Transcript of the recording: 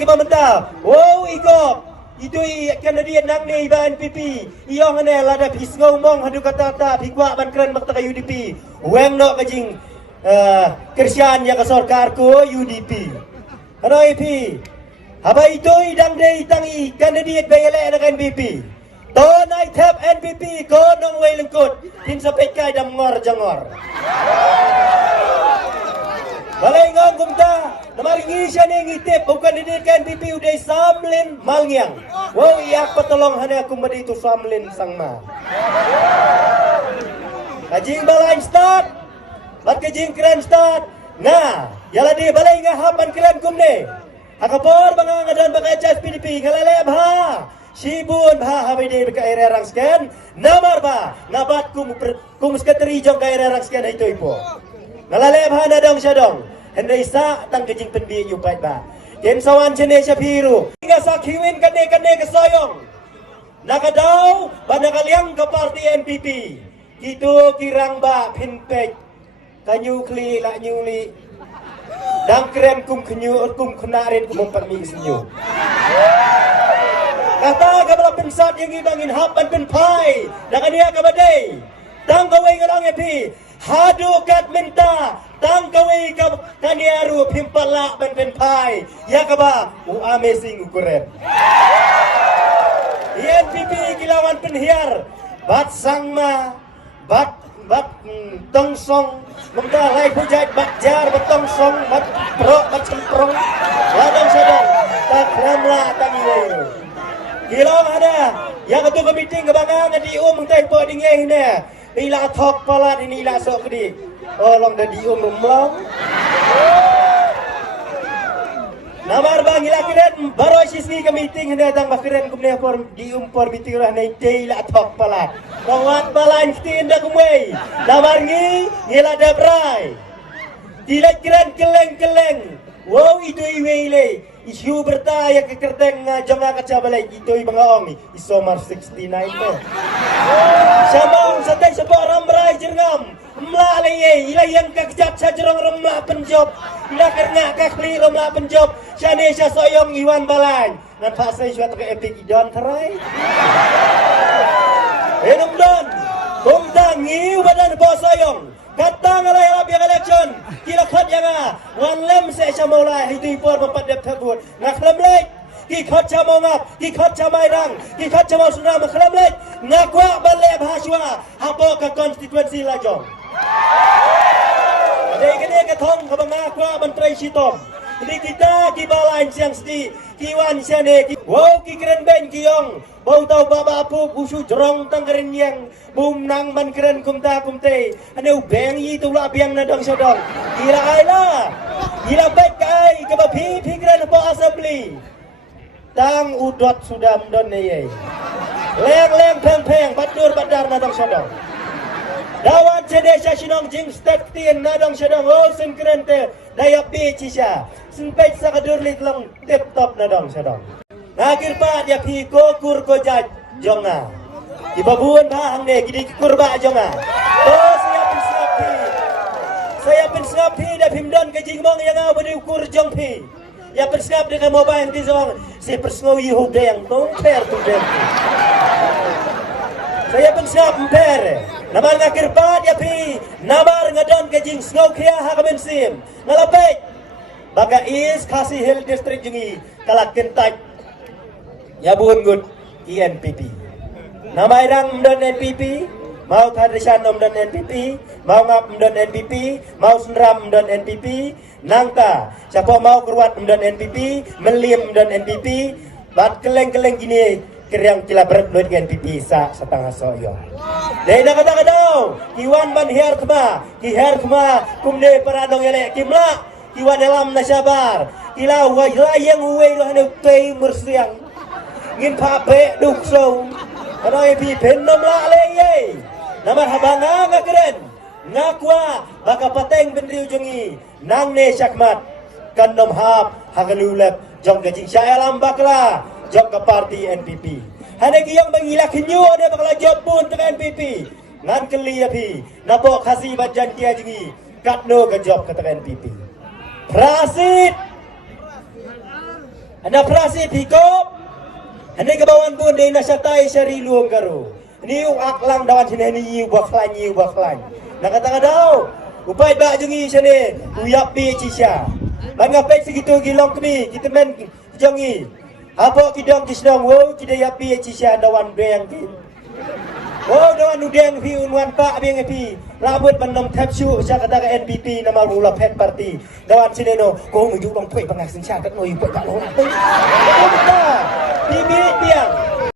kita mentah. Oh ikop. Itu Kanadian nang ni ba NPP. Iyong ane lada pisngau mong hadu kata ta pikwa ban keren bakta ka UDP. Weng no kajing kersian ya ka sarkar ko UDP. Ano IP? Haba itu idang de itangi Kanadian bayale na NPP. Ton ay tap NPP ko nong way lengkot. Tin sa petkay dam ngor jangor. Balay ngong kumta, namaringi siya ni ngitip, bukan didikan NPP uday samlin malngyang. Wow, iyak patulong hana akong madito samlin sangma. Kajing balay start, bat kajing keren start. Nga, yala di balay nga hapan keren kumne. Hakapor, mga ngadon baka HSPDP, PDP, ngalaleb ha. Sibun ha, habay di baka irerang scan. Namar ba, nabat kung skateri jong ka irerang scan ito ipo. Ngalaleb ha na dong siya dong. Henday sa tang kajing penbi yupay ba. Yen sawan siya siya piru. Hingga sa kiwin kane kasoyong. Nakadaw ba nakaliang ka party NPP. Ito kirang ba pinpek. Kanyu kli la nyuli. Dang krem kum kenyu at kum kunarin kum pagmigis nyo. Kata kabala pensat yang ibangin hapan penpai. Nakaniya kabaday. Dang kaway nga lang epi. Hadu kat minta tang kawai ka kaniaru pimpala ban penpai ya kaba amazing ukuran NPP kilawan penhiar bat sangma bat tongsong mengda lai pujat bat jar bat tongsong bat pro bat semprong ladang sadang tak ramla tangiwe kilawan ada yang ketua meeting kebangan di mengtai po dingeh ne ila thok palat ini ila sok di long dah rumlong namar bang ila kiren baru sisi ke meeting hendak datang bakiren kumne por por meeting lah nei ila thok palat kawat balan tinda kumwe namar ngi ila dabrai tidak kiren keleng wow itu iwele isu bertaya ke kerteng jonga kaca balai itu ibang isomar 69 to sabang satay sa ramrai jerngam mlalay ila yang kakjap sa jerong remla penjob ila kerna kakli remla penjob syane sya soyong iwan balai nan pasay syat ke epic idon tarai enum don kumtang ngiu badan po soyong kata ngalay rabi election kila khat yang wan lem se chamola hitu por papat dep thabut ngaklam lek ki khat chamongap ki khat chamairang ki khat chamau sunam khlam lek ngakwa bale bhashwa hapo ka constituency lajong dei kene ka thong ka ngakwa menteri sitom jadi kita ki balain siang sti kiwan siane ki wow ki keren ben ki yong bau tau baba apu busu jerong tang keren yang bum nang ban keren kumta kumte ane ubeng yi tu la biang na dong sodong ira ai la ira baik kai ka ba phi keren po assembly tang udot sudah mdon ne leng peng badur badar na dong sodong dawan cede sya sinong jing stat tien na dong sodong oh sen keren te daya pi cisha senpet sa kadur litlang tip top na dong sodong nakir pa dia pi ko kur ko jaj jonga ibabuan ba hang ne gidi kurba jonga oh saya pensap pi da pimdon ke jingmong yang au badi ukur jong pi ya pensap dengan mobile ti song si persngau yihu de yang tong per tu de saya pensap per namar ngakir pa dia pi namar ngadon ke jing ngau khia ha kamen sim ngalapet baga is Khasi Hill district jengi kalak kentai ya buun good NPP namai rang mdon NPP mau thadrisan mdon NPP mau ngap mdon NPP mau senram mdon NPP nangta siapa mau keruat mdon NPP melim mdon NPP bat keleng gini keriang kila berat duit NPP sa setengah soyo dai na kadang kiwan ban hiar kema kumne paradong yale kimla kiwan dalam nasabar kila yang uwe lo hane tei mursiang ngin pape duk so ano ipi penom la leye namar habanga ngakren ngakwa baka pateng benriu jongi nang ne sakmat kanom hap hagalulep jong gajing saya lambak la jong ke parti NPP hane kiyang bangila kinyo ada bakla job pun ke NPP ngan keli api napo khasi bajan kia jengi katno ke job ke NPP prasit Anda prasi pikop. Anda kebawan pun dari nasyatai syari luang karo. Ini aklang dawan sini ni baklan. Nak kata kau, upai bak jengi sini, uyap pi cisha. Bangapai segitu gilong kami, kita men jengi. Apa kidong kisdong, wow kita yapi cisha dawan breng kin. Wow dawan udeng pi unwan pak beng pi. Labut menom kapsu saya kata ke NPP nama mula pet party. Dawan sini no, kau mujuk dong pui pengasin syakat no ibu tak lo. Bibit biang.